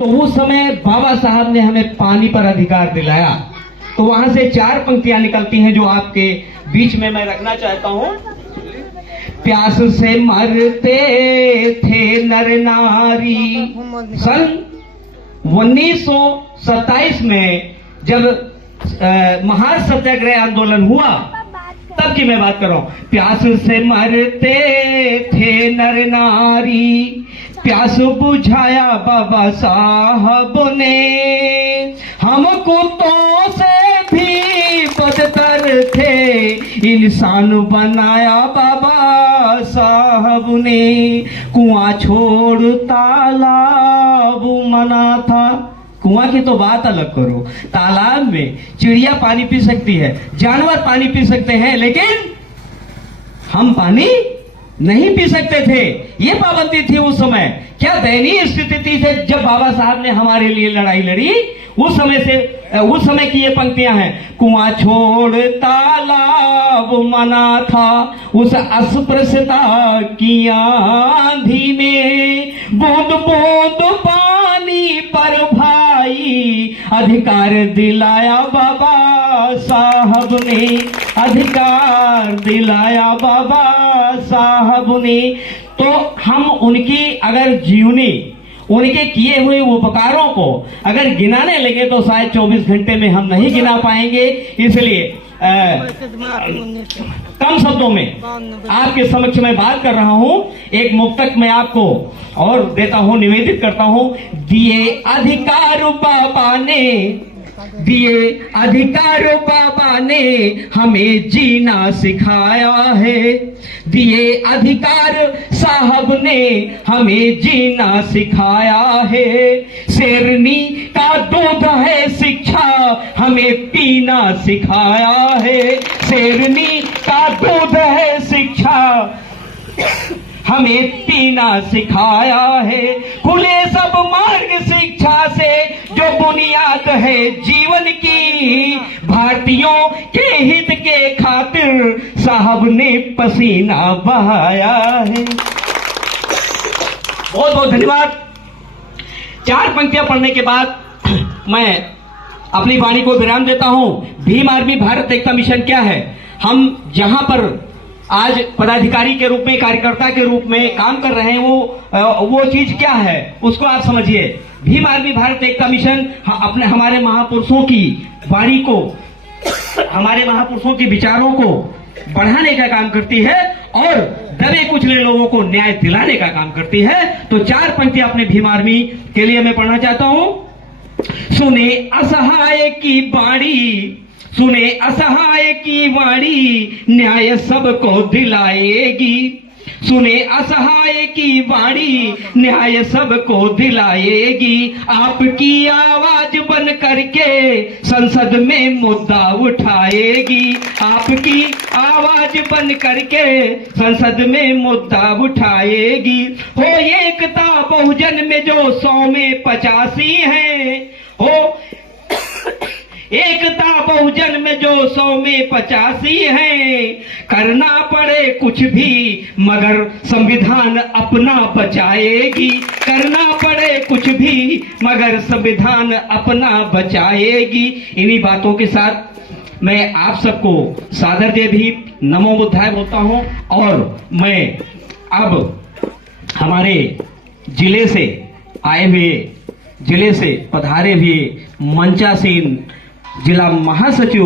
तो उस समय बाबा साहब ने हमें पानी पर अधिकार दिलाया। तो वहां से 4 पंक्तियां निकलती हैं जो आपके बीच में मैं रखना चाहता हूं। प्यास से मरते थे नर नारी। सन 1927 में जब महासत्याग्रह आंदोलन हुआ तब की मैं बात कर रहा हूं। प्यास से मरते थे नर नारी, प्यास बुझाया बाबा साहब ने, हमको तो से भी बदतर थे, इंसान बनाया बाबा साहब ने। कुआं छोड़ तालाब मना था। कुआं की तो बात अलग करो, तालाब में चिड़िया पानी पी सकती है, जानवर पानी पी सकते हैं, लेकिन हम पानी नहीं पी सकते थे। ये पाबंदी थी उस समय। क्या दयनीय स्थिति थी जब बाबा साहब ने हमारे लिए लड़ाई लड़ी। उस समय की ये पंक्तियां हैं। कुआं छोड़ तालाब मना था, उस अस्पृश्यता की आंधी में, बूंद बूंद पानी पर भाई अधिकार दिलाया बाबा साहब ने, अधिकार दिलाया बाबा साहब ने। तो हम उनकी अगर जीवनी, उनके किए हुए उपकारों को अगर गिनाने लगे तो शायद 24 घंटे में हम नहीं गिना पाएंगे। इसलिए कम शब्दों में आपके समक्ष मैं बात कर रहा हूं। एक मुक्तक मैं आपको और देता हूं, निवेदित करता हूं। दिए अधिकार बाबा ने, दिए अधिकार बाबा ने हमें जीना सिखाया है, दिए अधिकार साहब ने हमें जीना सिखाया है। शेरनी का दूध है शिक्षा, हमें पीना सिखाया है, शेरनी का दूध है शिक्षा, हमें पीना सिखाया है। खुले सब मार्ग शिक्षा से जो बुनियाद है जीवन की, भारतीयों के हित के खातिर साहब ने पसीना बहाया है। बहुत बहुत धन्यवाद। 4 पंक्तियां पढ़ने के बाद मैं अपनी वाणी को विराम देता हूं। भीम आर्मी भारत एकता मिशन क्या है, हम जहां पर आज पदाधिकारी के रूप में, कार्यकर्ता के रूप में काम कर रहे हैं, वो चीज क्या है उसको आप समझिए। भीम आर्मी भारत एकता मिशन हमारे महापुरुषों की वाणी को, हमारे महापुरुषों के विचारों को बढ़ाने का काम करती है और दबे कुचले लोगों को न्याय दिलाने का काम करती है। तो 4 पंक्तियां अपने भीम आर्मी के लिए मैं पढ़ना चाहता हूं। सुने असहाय की वाणी, सुने असहाय की वाणी, न्याय सबको दिलाएगी। सुने असहाय की वाणी, न्याय सबको दिलाएगी। आपकी आवाज बन करके संसद में मुद्दा उठाएगी, आपकी आवाज बन करके संसद में मुद्दा उठाएगी। हो एकता बहुजन में जो 100 में 85 है, हो एकता बहुजन में जो 100 में 85 है। करना पड़े कुछ भी मगर संविधान अपना बचाएगी, करना पड़े कुछ भी मगर संविधान अपना बचाएगी। इन्हीं बातों के साथ मैं आप सबको सादर दे भी नमो बुद्धाय बोलता हूं। और मैं अब हमारे जिले से आए हुए, जिले से पधारे हुए मंचासीन जिला महासचिव